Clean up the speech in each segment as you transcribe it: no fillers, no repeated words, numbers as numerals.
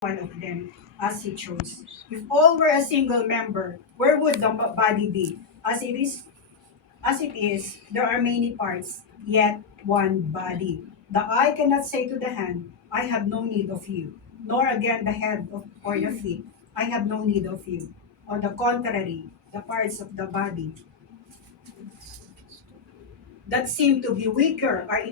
one of them as he chose. If all were a single member, where would the body be? As it is, there are many parts, yet one body. The eye cannot say to the hand, I have no need of you, nor again the head or the feet, I have no need of you. On the contrary, the parts of the body that seem to be weaker are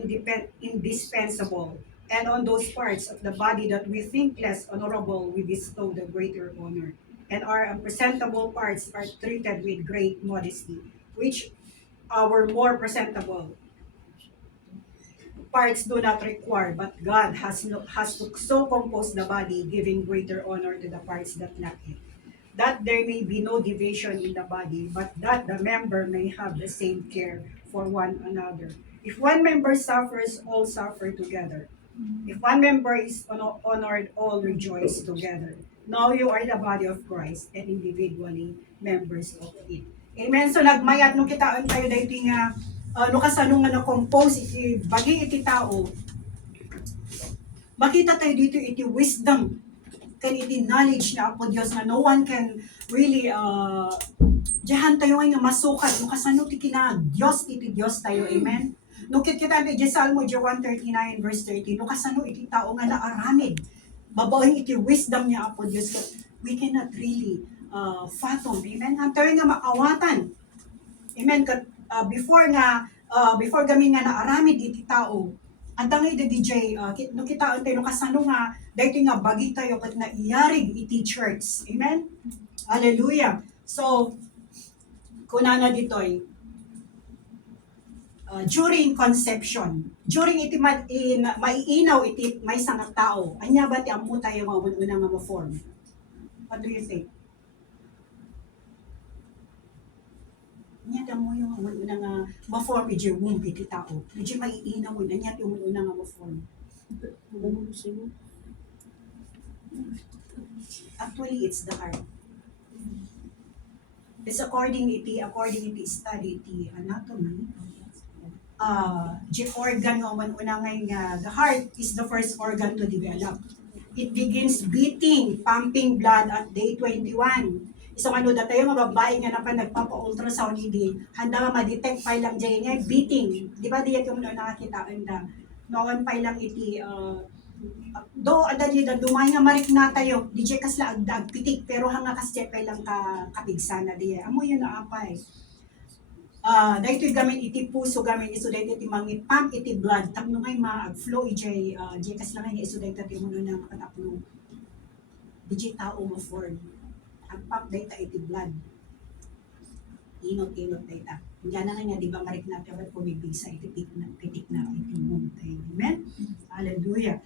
indispensable, and on those parts of the body that we think less honorable, we bestow the greater honor. And our unpresentable parts are treated with great modesty, which our more presentable parts do not require, but God has to so compose the body, giving greater honor to the parts that lack it, that there may be no division in the body, but that the member may have the same care for one another. If one member suffers, all suffer together. If one member is honored, all rejoice together. Now you are the body of Christ and individually members of it. Amen. So nagmayat nung kitaan tayo dahil nga no kasanong nga na-compose iti bagi iti tao, makita tayo dito iti wisdom can iti knowledge na apo Diyos na no one can really diyan tayo nga masukat no kasano ti kina Diyos iti Diyos tayo, amen. No kita iti Salmo 139 verse 30, no kasano iti tao nga naaramid babaeng iti wisdom niya apo Diyos, we cannot really fathom, amen. Tayo nga maawatan, amen. Before gamin nga naaramid iti tao, andang iti DJ, no kita tayo no kasano nga dahito nga bagi tayo kat na iyarig iti church. Amen? Hallelujah. So, kunana ditoy, during conception, during iti maiinaw iti may nga tao, anya ba ti amu tayo nga nga ma-form? What do you think? Anya damo yung una nga ma-form iti womb iti tao. Iti maiinaw anya ti una nga ma-form. Actually, it's the heart. It's according iti study iti anatomy. The organ una nga the heart is the first organ to develop. It begins beating, pumping blood at day 21. So ano datayo nga babae nga napan nagpapa-ultrasound idi, handa nga ma-detect pa lang dyan nga beating. Di ba diyan yung nakakita na noon pa lang iti do ada di da dumay nga marik na tayo di jay kasla agdag pitik pero hanga kasjay pa lang kapigsana di amo yun na apay. Dahito gamin iti puso gamin iso dahito iti mangipam iti blood tapno ngay ma-flow ijay jay kasla ngay iso dahito iti muno na makatapno di jay tao mo form ang pump dahito iti blood inot dahito diyan na nga di ba marik na tayo pumibig sa iti pitik na iti mong tayo, amen. Hallelujah.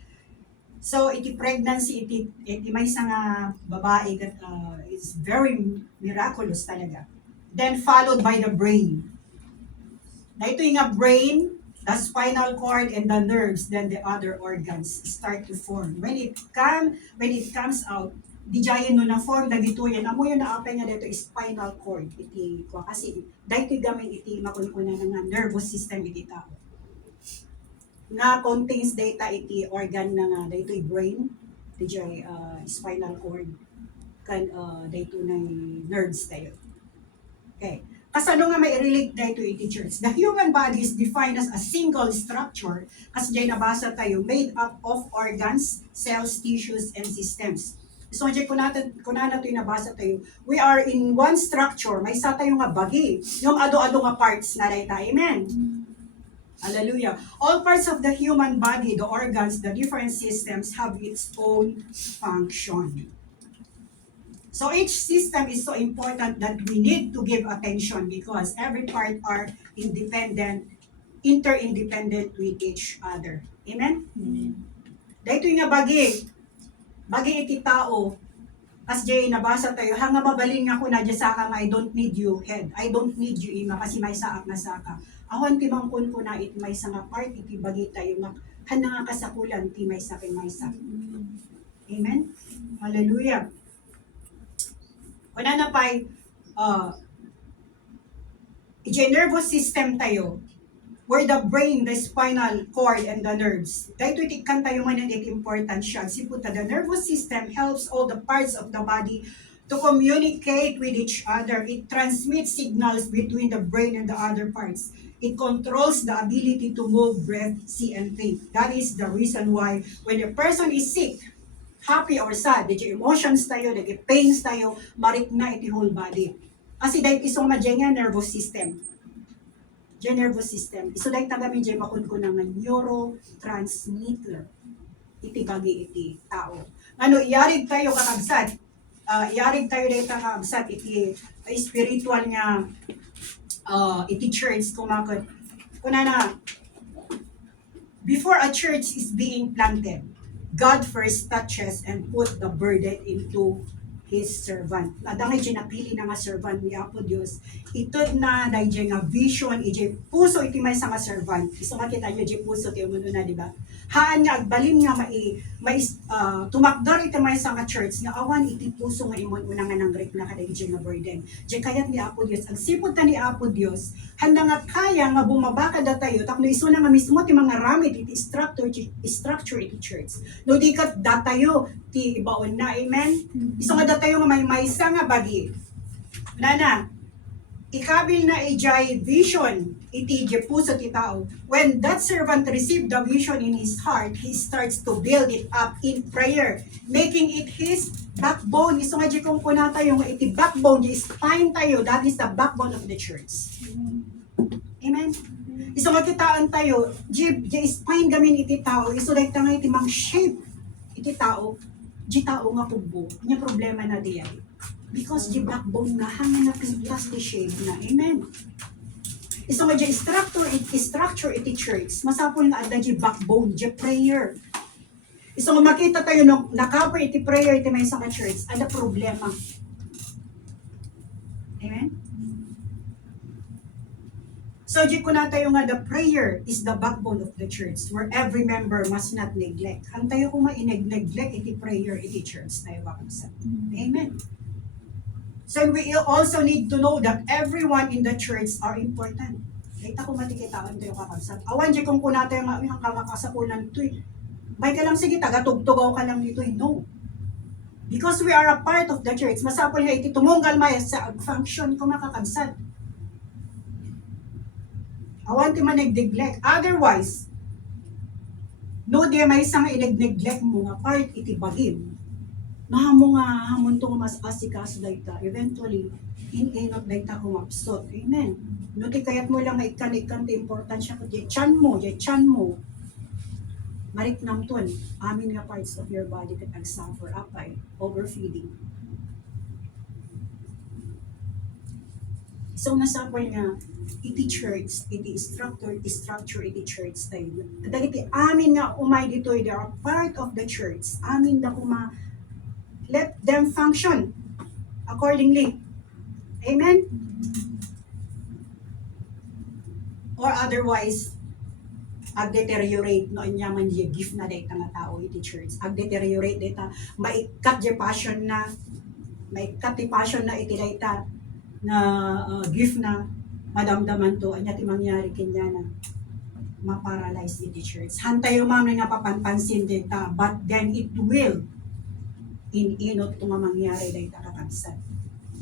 So iti pregnancy iti may nga babae that is very miraculous talaga. Then followed by the brain. Dahito yung brain, the spinal cord and the nerves, then the other organs start to form. When it comes out, di jayan no na form dagito yan. Amo yung naapay nga dito spinal cord iti ko kasi dahito gamin iti makunkuna nga nervous system iti tao. Na contains data iti organ na nga dito brain, dito spinal cord, kan dito na nerves tayo. Okay. Kasano nga may relate dito iti church? The human body is defined as a single structure, kasi dyan nabasa tayo, made up of organs, cells, tissues, and systems. So, dyan kunana ito yung nabasa tayo, we are in one structure, may isa tayo nga bagi, yung ado-ado nga parts na dito, amen? Hallelujah. All parts of the human body, the organs, the different systems have its own function. So each system is so important that we need to give attention because every part are interdependent with each other. Amen? Dahito nga bagi iti tao, as jay nabasa tayo, hanga mabaling ako na dyan saka nga, I don't need you head, I don't need you ima, kasi may saak na saka. Awan ti mangkun ko na iti may nga part, iti bagi tayo, handa nga kasakulan, ti may sak. Amen? Hallelujah. Wala na pa'y, iti nervous system tayo, where the brain, the spinal cord, and the nerves. Dahito iti kan tayo man iti important siya. Siputa, the nervous system helps all the parts of the body to communicate with each other. It transmits signals between the brain and the other parts. It controls the ability to move, breathe, see, and think. That is the reason why when a person is sick, happy or sad, di emotions tayo, di pains tayo, marik na iti whole body. Kasi dahil isong madya nga nervous system. Dyan nervous system. Iso dahil tagamin dyan makunkunan nga neurotransmitter. Iti bagi iti tao. Ano, iyarig tayo kakabsat. Iyarig tayo dahil kakabsat iti spiritual nga iti church kumakot. Kuna na, before a church is being planted, God first touches and put the burden into His servant. Adangay dyan napili na nga servant ni Apo Diyos. Ito na dahil dyan nga vision, iti puso iti may sa nga servant. Iso nga kita nyo dyan puso, tiyo mo na, di ba? Haan nga, agbalin nga tumakdar iti may sa nga church, nga awan iti puso nga imon una nga nang grip na kada dyan nga burden. Dyan kayat ni Apo Diyos. Ang sipot na ni Apo Diyos, handa nga kaya nga bumabaka da tayo, takno iso na nga mismo ti mga ramit iti structure iti church. No di kat datayo ti ibaon na, amen? Iso nga datayo nga may isa nga bagi. Nana, ikabil na ijay vision iti puso ti tao. When that servant received the vision in his heart, he starts to build it up in prayer, making it his backbone. Iso nga di kung kuna tayo nga iti backbone, di spine tayo, that is the backbone of the church. Amen? Iso nga kitaan tayo, di spine gamin iti tao, iso dahil nga iti mang shape iti tao, di tao nga pugbo. Nya problema na diyan. Because di backbone nga hangin na pintas di shape na. Amen? Iso nga di structure iti church, masapol nga ada di backbone, di prayer. Iso nga makita tayo no, nakaper iti prayer iti may sa church, ada problema. Amen? So, di ko na tayo nga, the prayer is the backbone of the church where every member must not neglect. Ang tayo kung neglect iti prayer, iti church tayo kakabsat. Amen. So, we also need to know that everyone in the church are important. Kita ko matikitaan tayo kakabsat. Awan, di kung kuna tayo nga, ang kakakasapunan ito eh. May ka lang, sige, tagatugtugaw ka lang dito eh. No. Because we are a part of the church. Masapol nga iti tumunggal maya sa function ko makakabsat. Awan ti man nag-neglect. Otherwise, no di may isang i-neglect mo nga part iti bagim. Mahamo nga hamon to nga mas asikaso dayta. Eventually, inenot dayta kumapsot. Amen. No di kayat mo lang nga ikan ti importansya ko. Di chan mo. Marik namton, amin nga parts of your body that nag-suffer apay, overfeeding. So nasapol nga, iti church, iti structure iti church tayo. Dahil iti amin nga umay dito, they are part of the church. Amin da kuma, let them function accordingly. Amen? Or otherwise, ag-deteriorate no inyaman di gift na dayta nga tao iti church. Ag-deteriorate dayta, maikat di passion na, iti dayta na gift na madamdaman to, anya ti mangyari kanya na ma-paralyze iti church. Hantay yung mga nga papanpansin dita, but then it will inot to mangyari dayta kakabsat.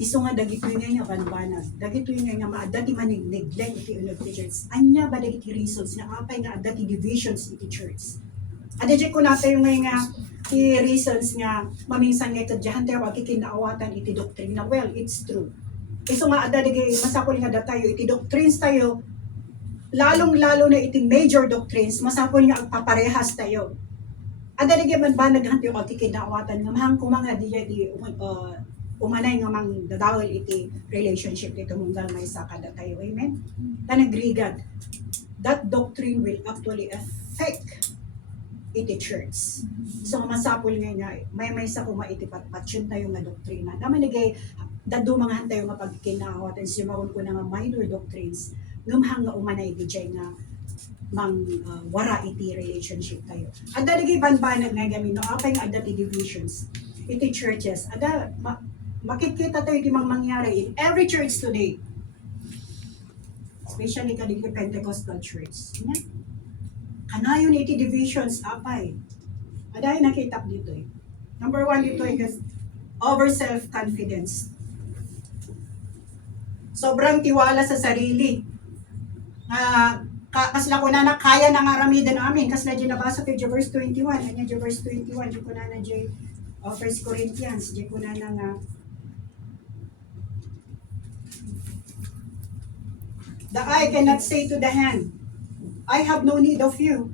Iso nga dagito nga banbanag, dagito nga maada ti manig-neglect iti unod ti church. Anya ba dagiti reasons na apay nga ada ti divisions iti church. Ada di ko natin yung nga ti reasons nga maminsan nga ito diyan tayo magkikinaawatan iti doktrina. Well, it's true. Iso nga ada digay masapol nga da tayo iti doctrines tayo, lalong-lalo na iti major doctrines, masapol nga agpaparehas tayo. Ada digay man ba naghanti yung magkikinaawatan nga mahang kumanga di umanay nga mang dadawal iti relationship ito munggal may sakada tayo. Amen? Tanagrigad. That doctrine will actually affect iti church. So masapol nga may sa kuma iti patpatsyun tayo nga doktrina. Naman nagay dado mga hantayo nga pagkinaawat and simaron ko na nga minor doctrines ngumhang nga umanay di nga mang wara iti relationship tayo. Ada ligay banbanag nga gamin no apay nga ada ti divisions iti churches. Ada makikita tayo iti mang mangyari in every church today. Especially kadig Pentecostal church. Nya? Kanayon iti divisions apay. Aday nakita dito eh. Number 1 dito ay over self-confidence. Sobrang tiwala sa sarili. Kasla ko na kaya nang aramidan amin. Kasla dyan nabasa ko yung verse 21. Ano yung verse 21? Dyan ko na na dyan 1 Corinthians. Dyan ko na na the eye cannot say to the hand, I have no need of you.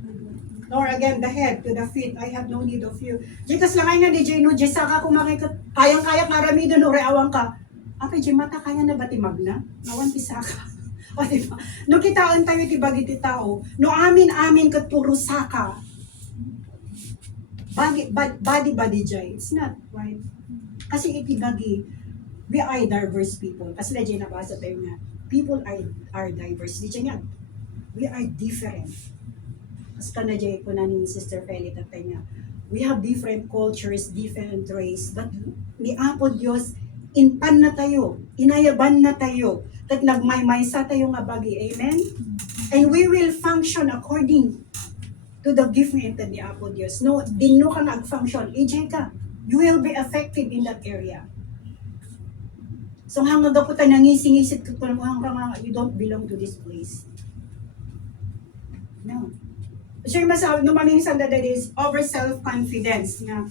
Nor again the head to the feet, I have no need of you. Dyan kasla nga nga DJ no, dyan saka kung kayang-kayang aramidan o reawang ka. Apay dyan mata kaya na ba timag na? Nawan pisaka. O diba? No kitaan tayo tibagi ti tao, no amin kat puro saka. Body jay. It's not right. Kasi itibagi, we are diverse people. Kasi legit nabasa tayo nga, people are diverse. Di nga, we are different. Kasi ka na jay ko na ni Sister Feli tatay nga, we have different cultures, different race, but ni Apo Diyos, inpan na tayo, inayaban na tayo, at nagmaymaysa tayo nga bagi. Amen? And we will function according to the gift ni Apo Diyos. No, dino ka nag-function, EJ ka, you will be effective in that area. So hanggang po tayo nangising-isip ko hanggang you don't belong to this place. No. So yung masabi, numaminsan that is over self-confidence na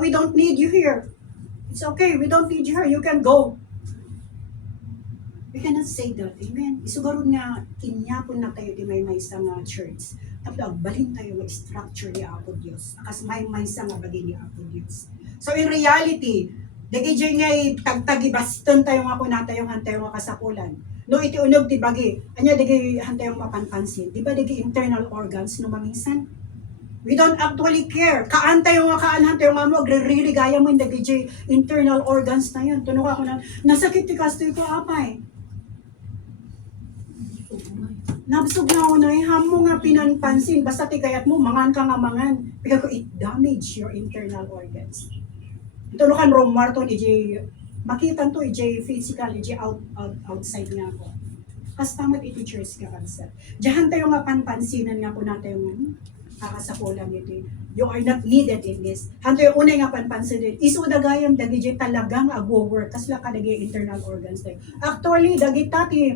we don't need you here. It's okay, we don't need you here, you can go. We cannot say that, amen. Isugarod nga, kinyapon na tayo di may isang church. Tapos balhin tayo ng structure ni Apo Diyos. Akas may isang bagay ni Apo Diyos. So in reality, dagi dyan nga tagtagi baston tayo nga kuna tayo hantay nga kasakulan. No iti unog ti bagi, anya dagi hantay nga mapanpansin. Di ba dagi internal organs no maminsan? We don't actually care. Kaan tayo nga hantay nga mo, agre-religaya mo yung dagi dyan internal organs na yun. Tunok ako na, nasakit ti kastoy ko apay. Nabsog na ako na hamo nga pinanpansin, basta ti kayat mo, mangan ka nga mangan. Pero it damage your internal organs. Ito no kan Romarton, makita to, physical, outside nga ako. Kas tamat teachers ka kansa. Diyan tayo nga panpansinan nga po natin yung kakasakulan ito. You are not needed in this. Hanto yung unay nga panpansin din. Isu dagayam dagi talagang agwo-work. Kas laka dagi internal organs tayo. Actually, dagi tati,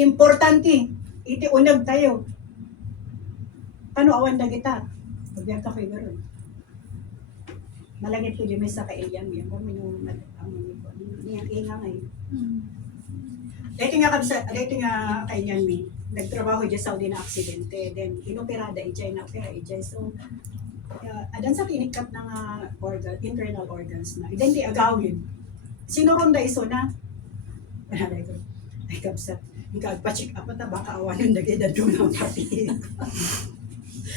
importante, iti unag tayo. Kano awan na kita? Pagbiyak ka kayo gano'n. Malagit ko dyan may sa kailyan. Yan mo niyang ingang ay. Dito nga kailyan mi. Nagtrabaho dyan sa Saudi na aksidente. Then, inoperada ijay na opera ijay. So, adan sa kinikat ng internal organs na. Identi agawin. Sinuronda iso na. Malagay ko. Ay kapsat. Ikaw, pa-check up na baka awanan na gaya doon ng pati.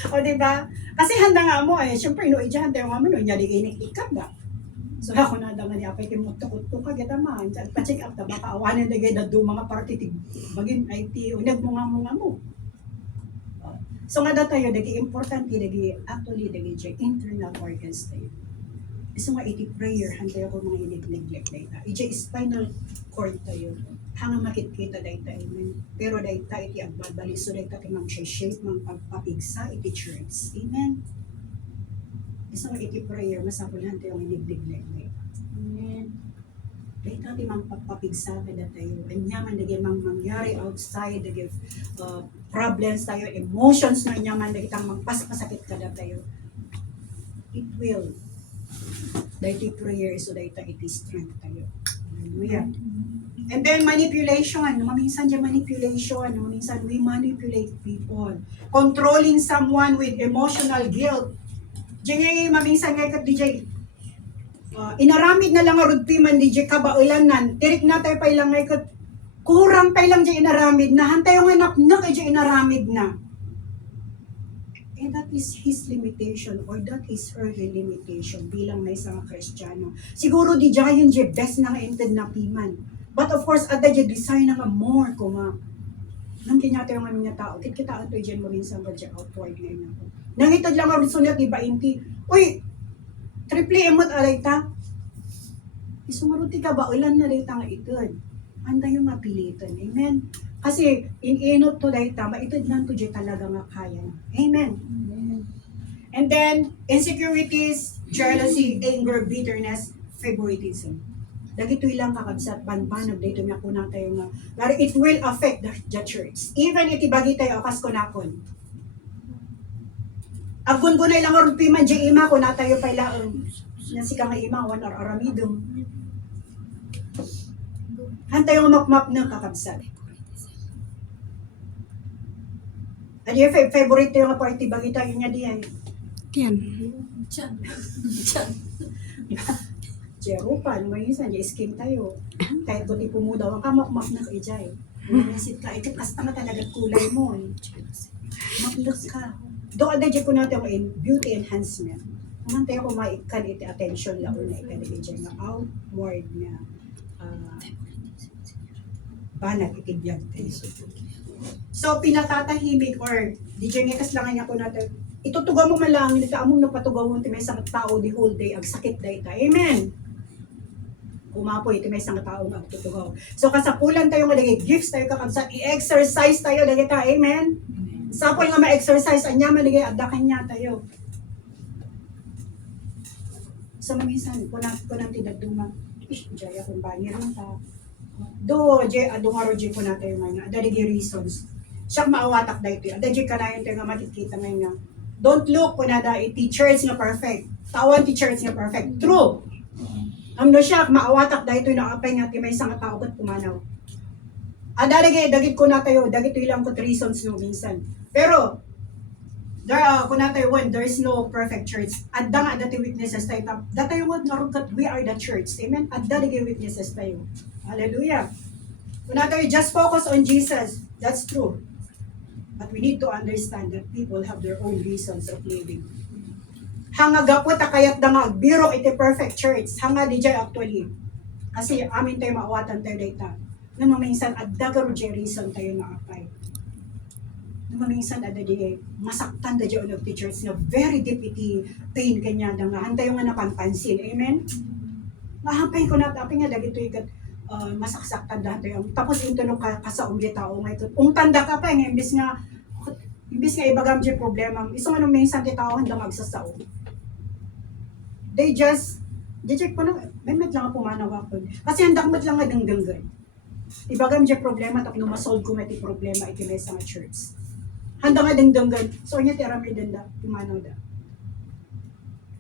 O diba? Kasi handa nga mo eh, syempre no, handa yung mo, niya di inikikap ba? So ako na nga niya, pwede mo tukot ka gata man, pa-check up na baka awanan na gaya doon mga partitig. Bagin IT, unag mo nga mo. So nga tayo, dagi importante, dagi actually, dagi internal organs tayo. So nga iti prayer, handa ako mga neglect na ita. Spinal cord tayo. Hanga makikita dahi tayo. Pero dahi tayo iti agbabalik. So dahi tayo mag-shape, magpapigsa iti church. Amen. So nga iti prayer, masapulhan tayo ang neglect na ita. Amen. Dahi tayo magpapigsa kada tayo. Anyaman dagi mangyari outside, dagi problems tayo, emotions na anyaman, dagi tayo magpaspasakit kada tayo. It will. Dahi prayer, so dahi tayo iti strength tayo. Hallelujah. And then manipulation, maminsan dyan manipulation, maminsan we manipulate people. Controlling someone with emotional guilt. Diyan maminsan nga kat DJ, inaramid na lang arudpi man DJ kabaulanan, tirik na tayo pa ilang nga kat, kurang tayo lang dyan inaramid na, hantay yung anak na kayo dyan inaramid na. And that is his limitation or that is her limitation bilang may isang Kristiyano. Siguro di dyan yung best na nga-ented na piman. But of course, at the design na nga more ko nga. Nang kinyata yung mga tao, kita ato dyan mo rin sa mga outward ngayon ako. Nangitad lang ang sunat, iba inti. Uy, triple emot alay ta. Isumaruti ka ba, ulan na rin nga itod. anda yung mapilitan. Amen. Kasi inot to dayta, maitid lang to talaga nga kaya. Amen. And then, insecurities, jealousy, anger, bitterness, favoritism. Dagitoy lang kakabsat banbanag dito nga kunang tayo nga. Pero it will affect the church. Even iti bagi tayo akas kunakon. Agkun ko na ilang orpi man di ima ko na tayo pala si kang ima wan or aramidum. Hantay yung makmap na kakabsat. Ano yung favorite yung party bagi tayo niya diyan? Yan. Jero pa, may isa, niya skin tayo. Kahit ko tipo mo daw, ang kamakmak na kaijay. Nanasit ka, ikat kasta nga talaga kulay mo. Maklot ka. Doon ada dyan ko natin mo in beauty enhancement. Naman tayo kung maikan iti attention lang na ikanili dyan nga outward nga banat iti biyag tayo. So, pinatatahimik or di dyan nga kaslangan niya ko natin itutugaw mo malangin, ito among napatugaw mo, iti may isang tao the whole day, ag sakit day ta. Amen. Umapoy, iti may isang tao nga agtutugaw. So, kasapulan tayo nga, dagi gifts tayo kakabsat, i-exercise tayo, dagi ta. Amen. Sapol nga ma-exercise, anya man, dagi adakan niya tayo. So, manisan, kunang tinagduma, jaya kung bangi rin ta. Adungaro, jay ko na tayo nga, dagi reasons. Siya maawatak dahito, adagi ka na yun tayo nga makikita ngayon nga. Don't look kung nada iti church nga perfect. Tawan ti church nga perfect. True. Amno siya, maawatak dahito yung nakapay nga ti may isang tao kat pumanaw. Dagit ko na tayo, dagit ilang ko reasons no minsan. Pero, kung na tayo when there's no perfect church, adda nga dati witnesses tayo. Dati yung word nga kat we are the church. Amen? Adda dagi witnesses tayo. Hallelujah. Kung na tayo, just focus on Jesus. That's true. But we need to understand that people have their own reasons of living. Hanga gapot kayat da nga biro iti perfect church. Hanga di jay actually. Kasi amin tayo maawatan tayo data. Nung maminsan adda garo jay reason tayo nga apay. Nung maminsan adda di masaktan da jay of the church nga very deep iti pain kanya da nga. Hantay nga napanpansin. Amen? Mahampay ko na tapi nga dagito ikat masaksaktan dahan tayo. Tapos ito nung kasaong di tao nga ito. Tanda ka pa nga, imbis nga ibagam di problema. Isang anong may isang di tao handang magsasao. They just po na, may met lang pumanaw ako. Kasi handang met lang nga dangdanggan. Ibagam di problema, tapos masolve ko may problema iti may sa church. Handang nga dangdanggan. So, niya tirami din da, pumanaw da.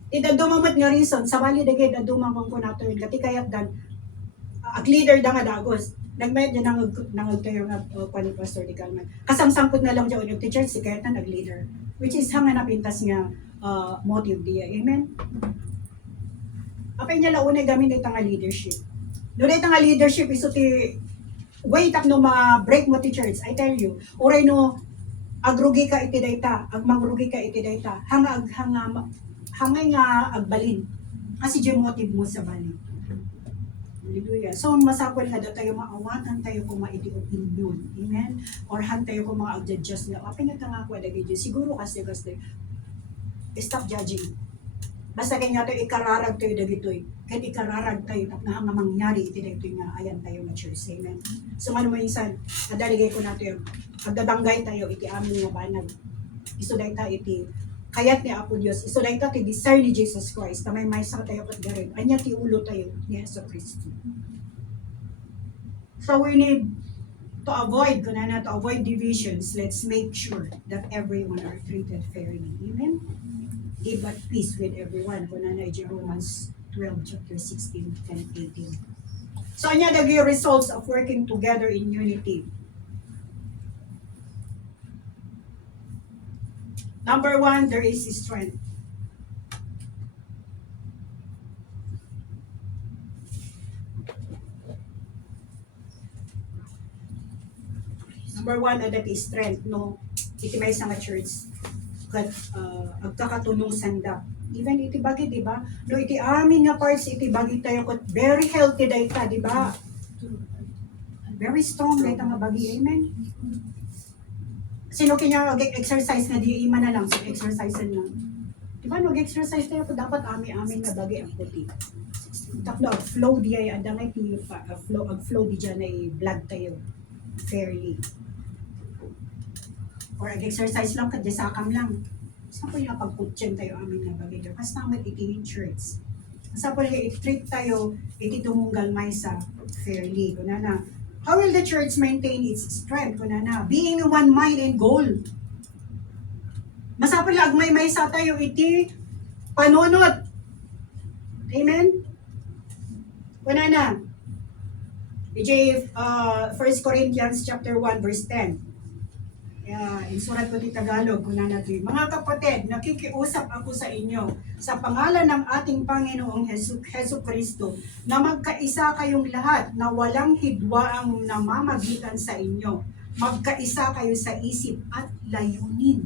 Idadumamot nga reason, sa bali dagay dadumamang ko nato yun. Kati kayat dan, ag leader da nga dagos. Nagmayad niya nangagtayo nga pani Pastor Di Calman. Kasamsangkot na lang dyan yung teacher, si kaya na nag-leader. Which is hanga napintas nga motive diya. Amen? Apay niya launay gamin ito nga leadership. Doon ito nga leadership, iso ti wait up no ma-break mo ti church. I tell you, oray no agrugi ka iti dayta, agmangrugi ka iti dayta, hangay nga agbalin. Kasi dyan motive mo sa balin. Hallelujah. So, masapol nga daw tayo maawatan tayo kung maiti opinion. Amen? Or han tayo kung mga adjust na. Apay nga nga ako adagay dyan. Siguro kasi stop judging. Basta kaya nga tayo ikararag tayo dagitoy. Kahit ikararag tayo na nga mangyari iti dagitoy nga ayan tayo na church. Amen? So, ano mo insan, adaligay ko natin yung pagdadanggay tayo iti amin nga banag. Isuday tayo iti kayat ni Apo Diyos, isulay ta ti desire ni Jesus Christ, na may maysa tayo kat garin, anya ti ulo tayo ni Yesu Cristo. So we need to avoid divisions. Let's make sure that everyone are treated fairly. Amen? Give at peace with everyone. Kunana Romans 12, chapter 16 and 18. So anya dagi results of working together in unity. Number 1, there is strength. Number 1, that is strength, no? Iti may sa church. Kat, agkakatunong sanda. Even iti bagi, di ba? No, iti amin nga parts, iti bagi tayo kat very healthy dayta, di ba? Very strong dayta nga bagi, amen? Sino kanya mag-exercise na di ima na lang, so exercise lang. Diba, mag-exercise tayo, dapat amin-amin na bagay ang puti. Tapno ag flow di ay adang iti ag flow di dyan ay blood tayo fairly. Or ag-exercise lang kadya sakam lang. Sa po yung pagkutsin tayo amin nga bagay. Kas naman iti church. Sa po yung i-treat tayo iti tumunggal may sa fairly. Kuna na. How will the church maintain its strength? Kuna na. Being one mind and goal. Masapol agmay-may sa tayo iti panunod. Amen? Kuna na. First Corinthians chapter 1 verse 10. Insurat ko di Tagalog, kuna natin. Mga kapatid, nakikiusap ako sa inyo sa pangalan ng ating Panginoong Hesu Kristo na magkaisa kayong lahat na walang hidwaang namamagitan sa inyo. Magkaisa kayo sa isip at layunin.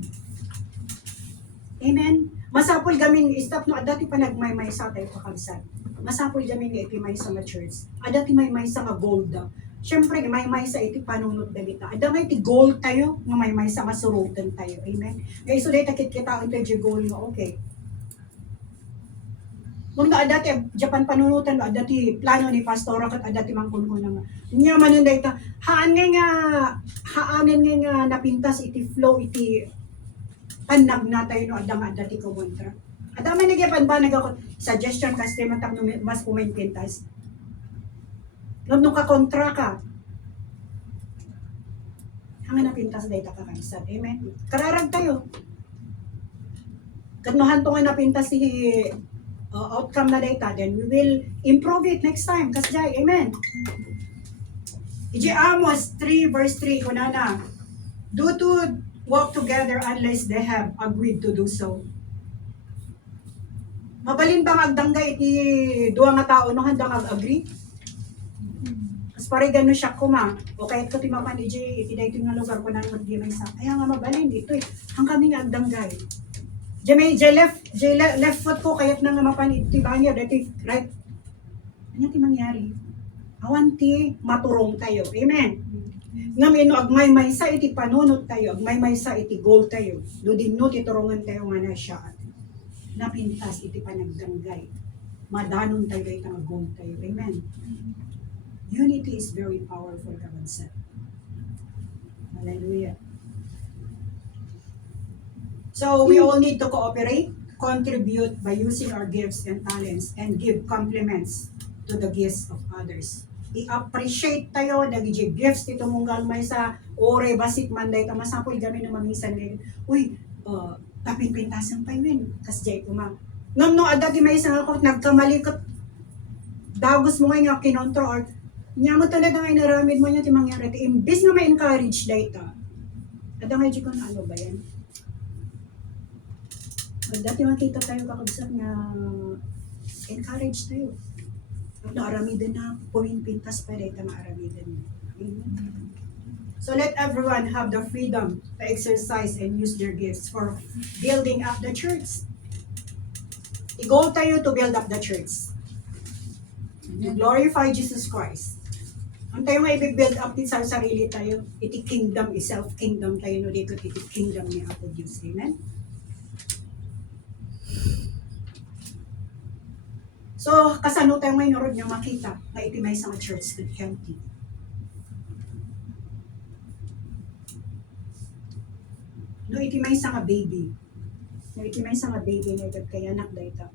Amen? Masapol gamin, stop no, dati pa nagmay-may sa tayo kakalsan. Masapol gamin nga itimay sa nga church. Dati may sa nga gold. Siyempre, may sa iti panunod dalita. Ada iti goal tayo, nga may sa masurutan tayo. Amen? Ngayon, so dahil kita ang tayo goal nga, okay. Kung na adati, Japan panunutan, adati plano ni pastora kat adati mangkunko na nga. Nga manon dahil ta, haanin nga napintas iti flow, iti panag na tayo no, adang adati ko kontra. Adama nagyapan ba suggestion kasi matak no mas pumaintintas. Nung kakontra ka, hanggang napintas dahil ka kaisad. Amen? Kararag tayo. Katnuhan to nga napintas si outcome na data, then we will improve it next time. Kasjay, amen? Iji Amos 3 verse 3, kunana, do to walk together unless they have agreed to do so. Mabalin bang agdanggay iti duwa nga tao no handang ag-agree? Pare gano'n siya kuma. O kahit ko timapan iti dito nga lugar ko na mag-dimay sa. Kaya nga mabalin dito eh. Ang kami nga agdanggay. Left foot ko kayat na nga mapan iti banya. Dito right. Ano ti mangyari? Awan ti maturong tayo. Amen. Ngam ino agmay-may sa iti panunot tayo. Agmay-may sa iti goal tayo. Dudin no titurungan tayo nga na siya. Napintas iti panagdanggay. Madanon tayo itang goal tayo. Amen. Unity is very powerful, kabansa. Hallelujah. So we all need to cooperate, contribute by using our gifts and talents, and give compliments to the gifts of others. I-appreciate tayo, nagiging gifts ito mong galmay sa ore, basit manday, tamasapol kami na mamisan ngayon. Uy, tapin-pintasan pa yun. Kasi umang. Ngam no, adati may isang ako, nagkamalikot. Dagos mo ngayon nga kinontrol or nya mo talaga nga inaramid mo niya ti mangyari. Imbis nga ma-encourage data. At ang medyo ko na ano ba yan? Dati makita tayo kakagsak na encourage tayo. At naaramidan na, pintas pa data maaramidan. So let everyone have the freedom to exercise and use their gifts for building up the church. I-goal tayo to build up the church. To glorify Jesus Christ. Ang tayo nga i-build up din sa sarili tayo, iti kingdom, self-kingdom tayo, no dito, iti kingdom ni Apo Diyos. Amen? So, kasano tayo ngayon norod niya makita na iti may isang church na healthy. No, iti may isang baby. No, iti may isang baby nga kaya anak dito.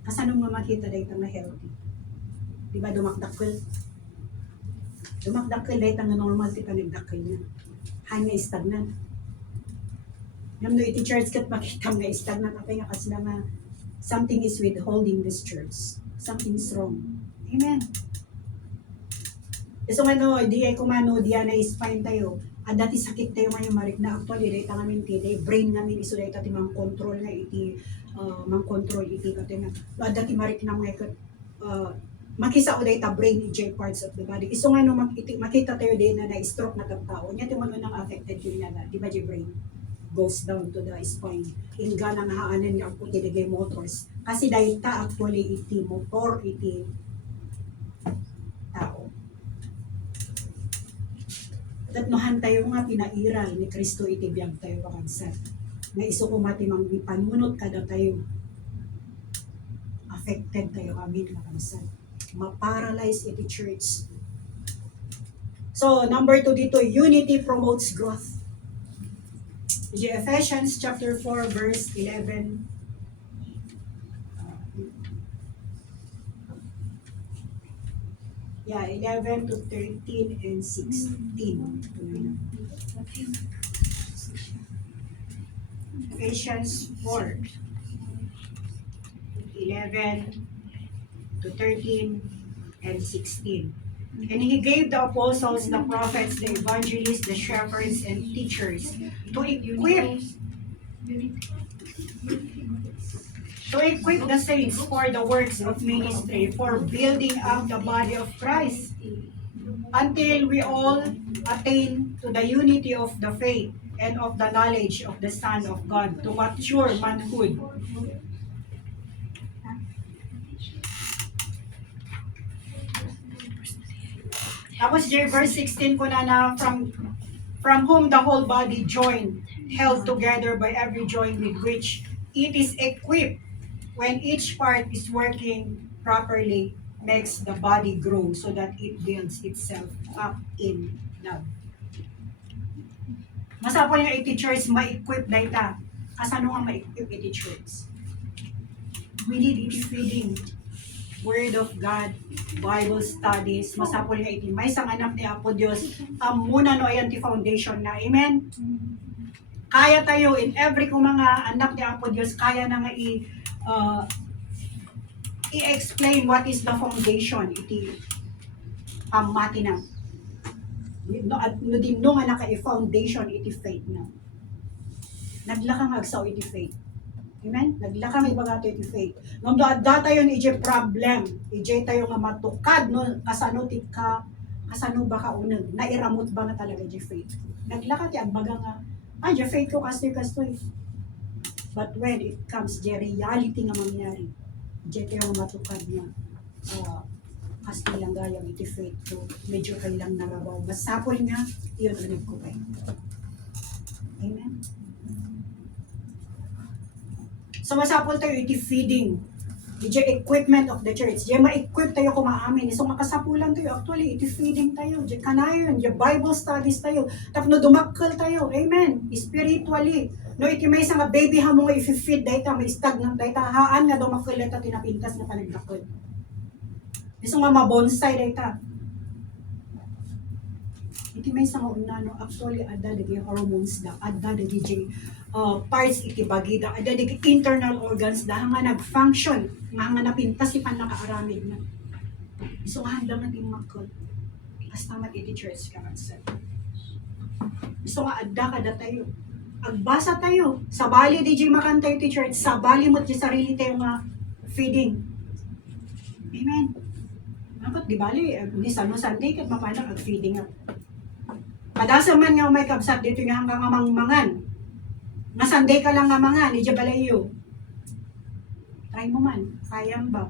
Kasano nga makita dito na healthy. Diba dumakdakkel? Dumakdakkel dahil ang normal ti panagdakkel niya. Hanya stagnant. Ngam no iti church kat makita nga stagnant. Apay nga kasi nga something is withholding this church. Something is wrong. Amen. So nga no, di ay kumano, di na spine tayo. Dati sakit tayo ngayon marik na actually dahil tangamin ti, dahil brain namin iso dahil tati mang control nga iti, mang control iti kati nga. Dati marik na mga makisa o data brain eject parts of the body. Iso nga no makita tayo din na na-stroke na tao. Nya tumano nang affected yun na, di ba di brain goes down to the spine. Inga nang haanan niya ang puti motors. Kasi dahil ta actually iti motor iti tao. Tatnohan tayo nga pinairal ni Kristo iti biyag tayo kakagsan. Nga iso kumati mang ipanunot kada tayo. affected tayo, amin kakabsat. Ma-paralyze iti church. So, number 2 dito, unity promotes growth. Ephesians chapter 4 verse 11. Yeah, 11 to 13 and 16. Ephesians 4, 11 to 13 and 16. And he gave the apostles, the prophets, the evangelists, the shepherds, and teachers to equip the saints for the works of ministry, for building up the body of Christ, until we all attain to the unity of the faith and of the knowledge of the Son of God, to mature manhood. Tapos verse 16 ko na from whom the whole body joined, held together by every joint with which it is equipped, when each part is working properly, makes the body grow so that it builds itself up in love. Masapol nga iti church ma-equip dayta. Kasano nga ma-equip iti church? We need iti feeding. Word of God, Bible studies, masapol nga iti may sang anak ni Apo Dios, muna no ayan ti foundation na. Amen? Kaya tayo in every kung mga anak ni Apo Dios, kaya na nga i-explain what is the foundation iti pamati na. No din no nga naka-foundation iti faith na. Naglakang agsaw iti faith. Amen? Naglakang ibagato iti faith. Ngam da tayo ni ije problem, ije tayo nga matukad no kasano ti ka kasano ba ka uneg, nairamot ba nga talaga ije faith. Naglaka ti agbaga nga ije faith ko kastoy. But when it comes the reality nga mangyari, ije tayo nga matukad nga kastilang gayang iti faith ko, medyo kailang narabaw. Masapol nga, iyon ulit ko kayo. Amen? So masapol tayo iti feeding, iti equipment of the church. Diyan ma-equip tayo kumaamin. So makasapulan tayo. Actually, iti feeding tayo. Diyan kanayon, diyan Bible studies tayo. Tapos no dumakkel tayo. Amen? Spiritually. No iti may isang baby hamo nga i-feed dayta, may stagnant dayta. Haan nga dumakkel dayta tinapintas na panagdakkel. Gusto nga mabonsay dayta. Iti may isang unano, actually, adda dagi hormones da, adda dagi parts iti bagida, adda dagi internal organs da, nga nag-function, nga napintas ipan nakaaramid na. Gusto nga handa nga timakot. Hasta mat iti church ka magsal. Gusto nga adda kada tayo. Agbasa tayo. Sabali di makantay iti church, sabali mo di sarili tayo nga feeding. Amen. Dapat di bali, ni Sunday kat mapana ag-feeding nga. Kadasa man nga may kabsat dito nga hanggang amang-mangan. Nga Sunday ka lang nga mangan, di balayo. Try mo man, kayang ba?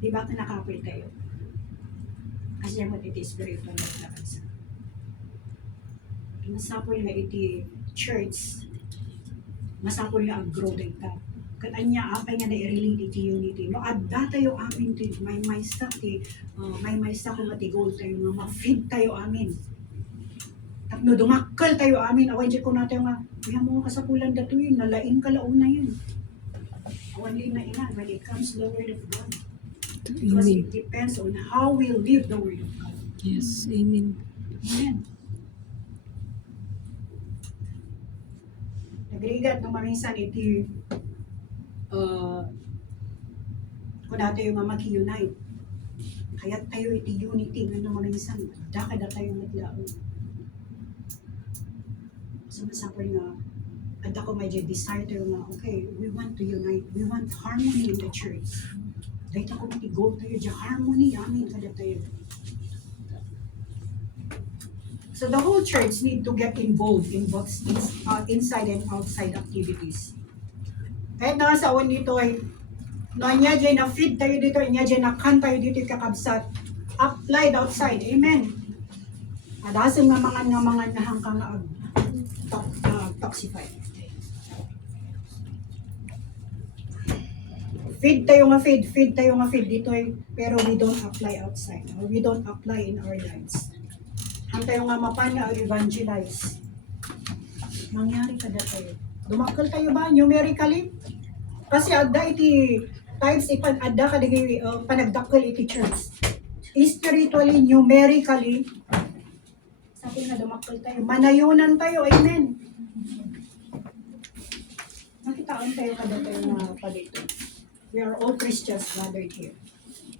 Di ba nakapoy tayo? Kasi yung iti spiritual life na kansa. Masapol nga iti church, masapol nga ang-grow dito. Katanya apay nga na-relate iti unity. No, adda tayo amin ti may maysta ti may maysta ko matigol tayo nga ma-feed tayo amin. Tapno dumakkel tayo amin. Awan di ko natin nga kaya mo kasapulan dato yun, nalain ka laon na yun. Awan din na ina when it comes to the word of God. Because it depends on how we live the word of God. Yes, amen. Amen. Nagrigat no maminsan iti kung nato yung mag-unite, kaya tayo iti unity nga naman minsan, kada tayo maglao. So masapol nga, ada ko may desire tayo nga, okay, we want to unite, we want harmony in the church. Dahil ako matigo tayo, harmony, amin, kada tayo. So the whole church need to get involved in both inside and outside activities. Kahit na sa awan dito ay niya dyan na feed tayo dito, niya dyan na kan tayo dito kakabsat, applied outside. Amen. Adasan nga mga na hanggang toxified. feed tayo nga feed dito pero we don't apply outside, or we don't apply in our lives. Ang tayo nga mapan nga evangelize. Mangyari kada tayo. Dumakal tayo ba numerically? Kasi adda iti times ipan adda kadagi panagdakkel iti church. Spiritually, numerically, sa akin nga dumakal tayo. Manayunan tayo, amen. Nakitaan tayo kada tayo nga pa dito. We are all Christians gathered here.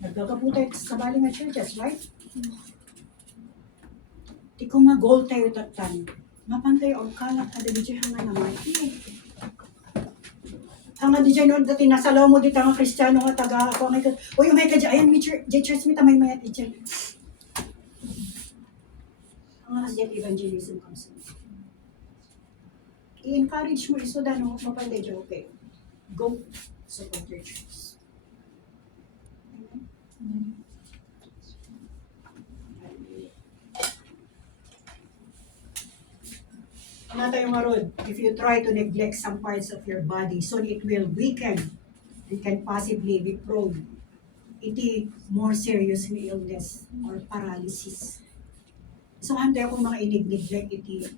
Nagkakapo tayo sa bali nga churches, right? Di ko nga goal tayo tatan. Mapantay ang kalak kada di nga naman. Hanga di dyan, dati nasa law mo dito ang Kristiyano nga taga ako. Uy, may ka dyan, ayan, may church mi tamay mayat dyan. Ang as dyan evangelism comes in. I-encourage mo iso da no, mapantay dyan, okay. Go support your church. Amen. Ano tayo marod? If you try to neglect some parts of your body, so it will weaken and can possibly be prone iti more serious na illness or paralysis. So, handa akong mga inig-neglect iti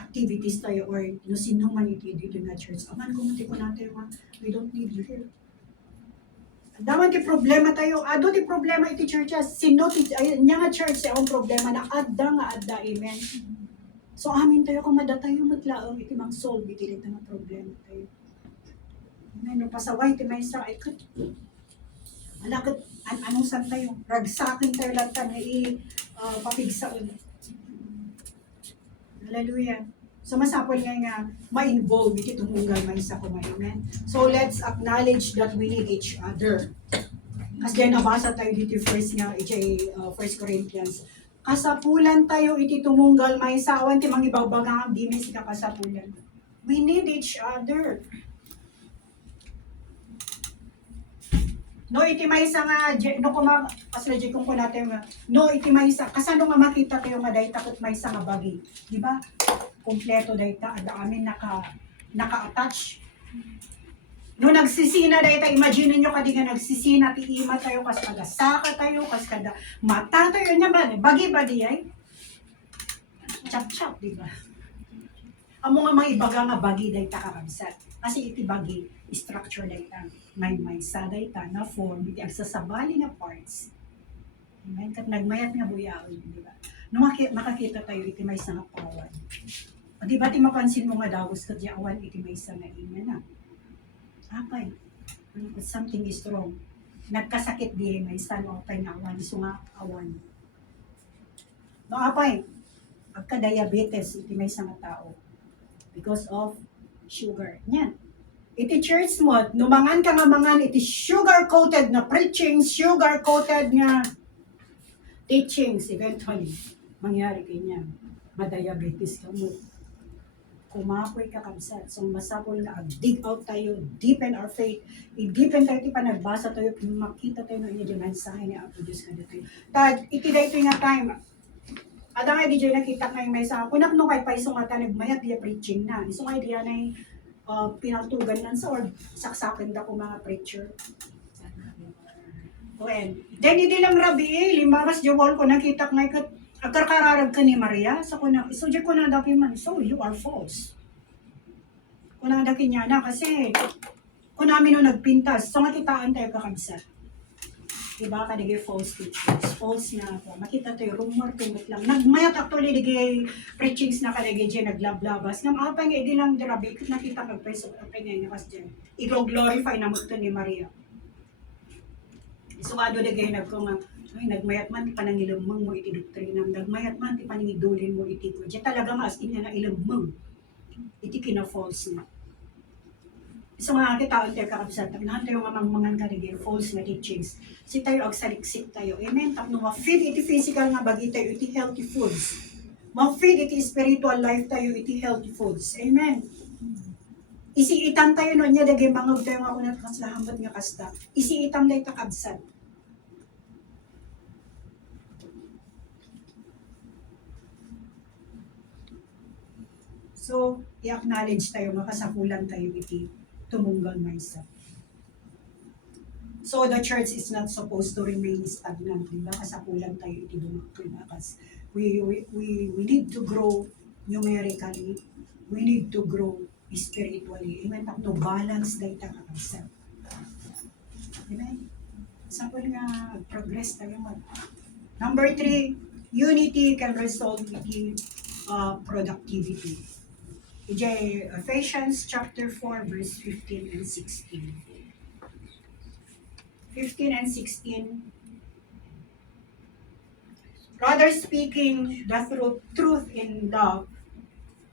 activities tayo or no sino man iti dito nga church. Aman, kumunti ko natin we don't need you here. Daman ti problema tayo, ado ti problema iti churches, sino ti, nya nga church sa akong problema na adda, amen. So amin tayo kung madatayo matlaong iti mang solve iti dito nga problema tayo. Amen, no pasaway ti may sa ay kat, alakot, anong san tayo, ragsakin tayo lantan na papigsaon. Hallelujah. So masapol nga ma-involve iti tumunggal may isa ko, amen. So let's acknowledge that we need each other. Kasi nabasa tayo dito first nga, First Corinthians. Kasapulan tayo iti tumunggal may isa, awan ti mangibabagang di may sika kasapulan. We need each other. No, iti may isa nga, no kuma, kasla kung ko natin nga, no, iti may isa, kasano nga makita tayo nga dahil takot may isa nga bagi. Diba? Kompleto dahil ta, ada amin naka-attach. No, nagsisina dahil ta, imagine nyo kadi nga nagsisina, ti ima tayo, kas kada saka tayo, kas kada mata tayo niya ba, bagi ba di ay? Chap-chap, diba? Amo nga mga ibaga nga bagi dahil ta kakabsat. Kasi iti bagi, structure dahil ta, may saday ta na form, iti agsasabali nga parts. Amen? Kat nagmayat nga buyaon, di ba? No, makakita tayo, iti may sa nga pawan. O di ba ti mapansin mo nga dawos kat yawan, iti may sa nga ina na. Apay, something is wrong. Nagkasakit di, may sa no, apay nga awan, so nga awan. No, apay, pagka-diabetes, iti may sa nga tao. Because of sugar. Yan. Iti church mo, numangan ka nga mangan, iti sugar-coated na preachings, sugar-coated nga teachings, eventually, mangyari kanya, madiabetes ka mo. Kumakoy ka kamsat. So, masapol na dig out tayo, deepen our faith, i-deepen tayo, iti panagbasa tayo, makita tayo ng inyo mensahe ni Apo Diyos ka dito. Tad, iti da ito nga time, ada nga di dyan nakita nga yung may sa kunak no kay paisong nga nagmayat diya preaching na. Isong nga diya na pinaltugan lang sa or saksakin da ko mga preacher. Well, then hindi lang rabi limaras jawal ko nakita nga ikat agkarkararag ka ni Maria sa kuna so di ko na daki man so you are false. Kuna daki niya na kasi kung namin no nagpintas so makitaan tayo kakabsat. Diba ka digay false teachers, false na ako. Makita tayo, rumor, tumot lang. Nagmayat actually digay preachings na kaligay dyan, naglablabas. Ngam apay nga, hindi lang dirabi, nakita kag-preso, apay nga yung kas dyan. I-glorify na mo ito ni Maria. So, ado digay nagko nga, ay, nagmayat man, ti panangilumang mo iti doktrinam. Nagmayat man, ti panangidulin mo iti ko. Diyan talaga mas inya na ilumang. Iti kina-false na. So mga kita tayo kakabsat, nahan tayo nga mangan kaligay, false na teachings. Si tayo agsaliksik tayo. Amen? Tapno ma-feed iti physical nga bagi tayo, iti healthy foods. Ma-feed iti spiritual life tayo, iti healthy foods. Amen? Isiitan tayo no niya, dagay mangag tayo nga unat kaslahambat nga kasta. Isiitan tayo kakabsat. So, i-acknowledge tayo, makasapulan tayo iti tumunggal myself. So the church is not supposed to remain stagnant, di ba? Kasapulan tayo iti dumakas. We need to grow numerically. We need to grow spiritually. Amen. To balance data kakasap. Amen. Sapol nga progress tayo mag. Number 3, unity can result in productivity. Ephesians chapter 4 verse 15 and 16. 15 and 16. Rather speaking the truth in love,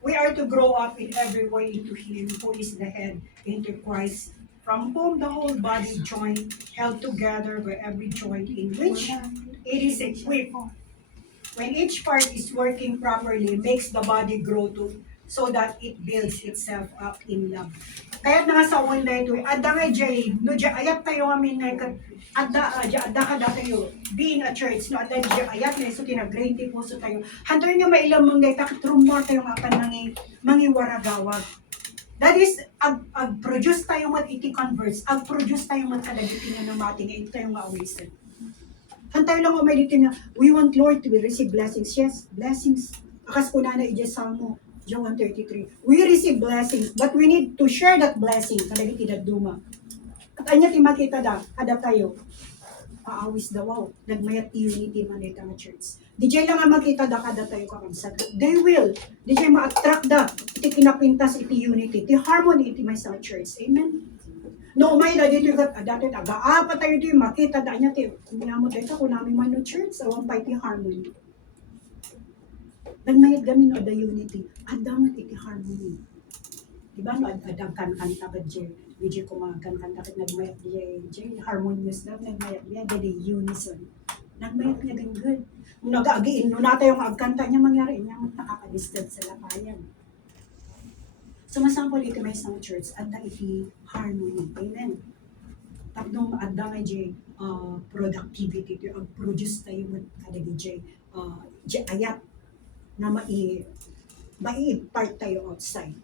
we are to grow up in every way into Him who is the head, into Christ, from whom the whole body joined, held together by every joint in which it is equipped. When each part is working properly, makes the body grow so that it builds itself up in love. Kaya nga sa una ito, ada nga jay, no jay ayat tayo amin na ada kada tayo, being a church, no ada jay ayat na iso tinag-grade po so tayo. Hantoy nga mailang mga trumor tayo nga akan mangiwaragawag. That is, ag-produce tayo mat iti converts, ag-produce tayo mat kadagiti nga namati nga ito tayo nga awisan. Hantay lang may dito nga, we want Lord to receive blessings. Yes, blessings. Akas po na ija Salmo, John 1:33. We receive blessings, but we need to share that blessing kadagiti daduma. At anya ti makita da, ada tayo. Paawis daw, wow. Nagmayat unity man ita nga church. Di jay lang nga makita da kada tayo kakabsat. They will. Di jay ma-attract da. Iti kinapintas iti unity. Iti harmony iti may sa church. Amen? No, may da dito kat dati aga pa tayo dito makita da nya ti. Kung mo dito kung namin man no church, awan pa iti harmony. Nagmayat gamin no the unity. Adamat iti harmony. Diba no adang kan tabad jay. Medyo kumagan kan dapat nagmayat jay harmonious daw nagmayat niya dali unison. Nagmayat niya gan good. Kung nag-agiin no nato yung agkanta niya mangyari niya nakaka-distance sa lapayan. Sumasampol iti may isang church at iti harmony. Amen. Tapos adda nga jay productivity to produce tayo mo kadagi jay ayat na mai-part tayo outside.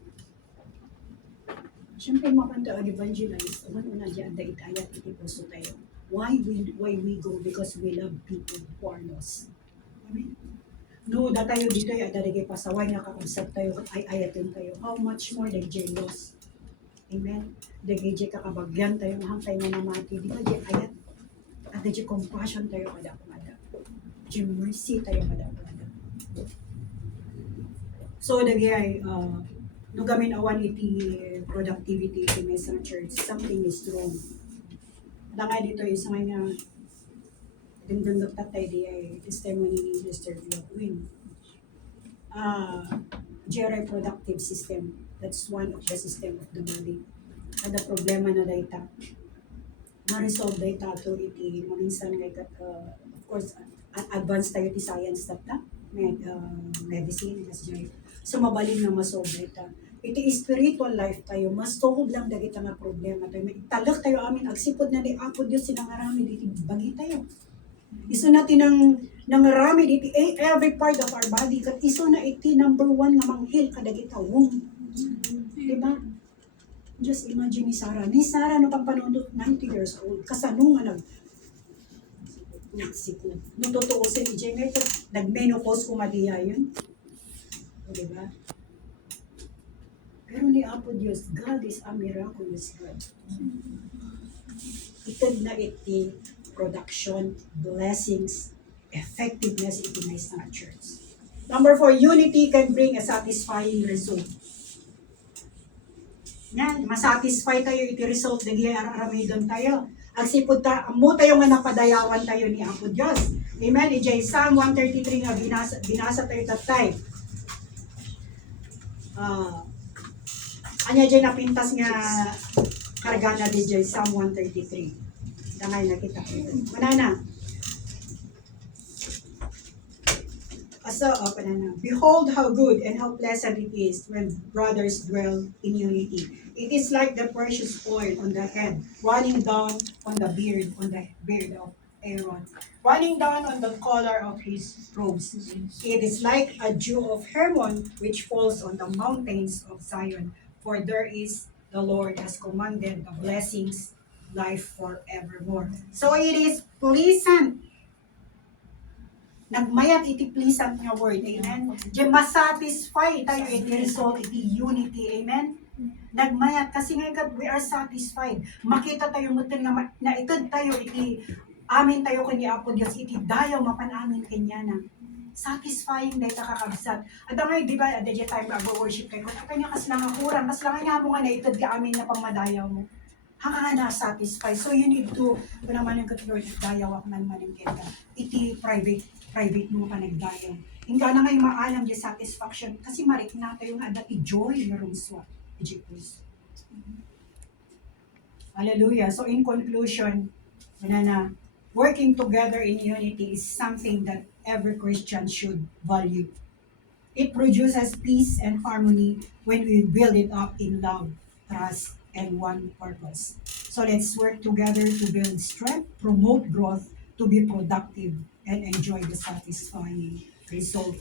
Siyempre makanta ang evangelize, una dyan da itayat iti puso tayo. Why we go? Because we love people who are lost. Amen. No, da tayo dito ay adalagay pasaway nga kakabsat tayo ay ayatin tayo. How much more dagay lost? Amen. Dagay kakabagyan tayo hangtay nga namati. Di ba di ayat? At dagay compassion tayo kada kumada. Di mercy tayo kada kumada. So dagay no gamin awan iti productivity iti may sa church, something is wrong. Dangay dito isa nga dindundok tatay di ay testimony ni Mr. Win. Reproductive system, that's one of the system of the body. Ada problema na data. Ma-resolve data to iti maminsan ngay of course advanced tayo ti science data, medicine as jay. So mabalin na masolve data. Iti spiritual life tayo, mas tuhog lang dagita nga problema tayo. Italak tayo amin, agsipod na ni Apo Diyos sinangarami diti bagi tayo. Iso natin nangarami diti every part of our body, kat iso na iti number 1 nga manghil kadagita womb. Diba? Just imagine ni Sarah. Ni Sarah no pagpanundot 90 years old, kasano nga nagsiko. Nung totoo si EJ nga ito, nag-menopause kumadiya yun. Diba? Pero ni Apo Diyos, God is a miraculous God. Itad na iti production, blessings, effectiveness iti may sa church. Number 4, unity can bring a satisfying result. Yan, masatisfy tayo iti result, naging aramidon tayo. Agsipod mo tayo nga napadayawan tayo ni Apo Diyos. Amen. EJ, Psalm 133 nga binasa tayo tatay. Anya dyan napintas nga kargana di dyan, Psalm 133. Damay nakita ko ito. Manana. Panana. Behold how good and how pleasant it is when brothers dwell in unity. It is like the precious oil on the head, running down on the beard of Aaron, running down on the collar of his robes. It is like a dew of Hermon which falls on the mountains of Zion. For there is the Lord has commanded the blessings, life forevermore. So it is pleasant. Nagmayat iti pleasant nga word. Amen. Diyan masatisfy tayo iti result, iti unity. Amen. Nagmayat kasi nga God, we are satisfied. Makita tayo mutin nga na itod tayo iti amin tayo kani Apo Dios iti dayaw mapanamin kanya na. Satisfying dahil kakabsat. At ang ngay, di ba, at the time mag-worship kayo, at kanya kas lang kurang, kas lang nga mo nga na itod ka amin na pangmadayaw mo. Hanga nga na-satisfy. So you need to, kung naman yung Lord, dayaw ako man maningkit ka. Iti private mo ka nagdayaw. Hindi na ngayon maalam yung satisfaction, kasi marik na tayo nga dati joy na rumswa. Ejipus. Hallelujah. So in conclusion, na working together in unity is something that every Christian should value. It produces peace and harmony when we build it up in love, trust, and one purpose. So let's work together to build strength, promote growth, to be productive, and enjoy the satisfying result.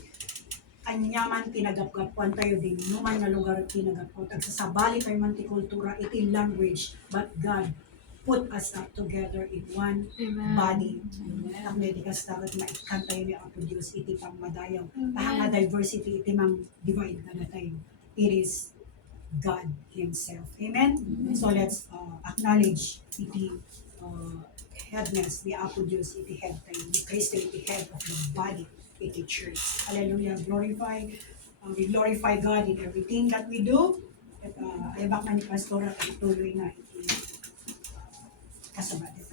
Anyaman tinagapgapuan tayo din, numan nga lugar tinagapot. Agsasabali tayo man ti kultura, iti language, but God put us up together in one body. Anak na iti kastagat maikan tayo ni Apo Diyos, iti pangmadayaw. Tahang nga diversity, iti mang divide na tayo. It is God Himself. Amen? So let's acknowledge iti headness, the Apo Diyos, iti head tayo. Ni Kristo, iti head of the body, iti church. Hallelujah. We glorify God in everything that we do. At ayabak na ni Pastora, ituloy na iti kasabati.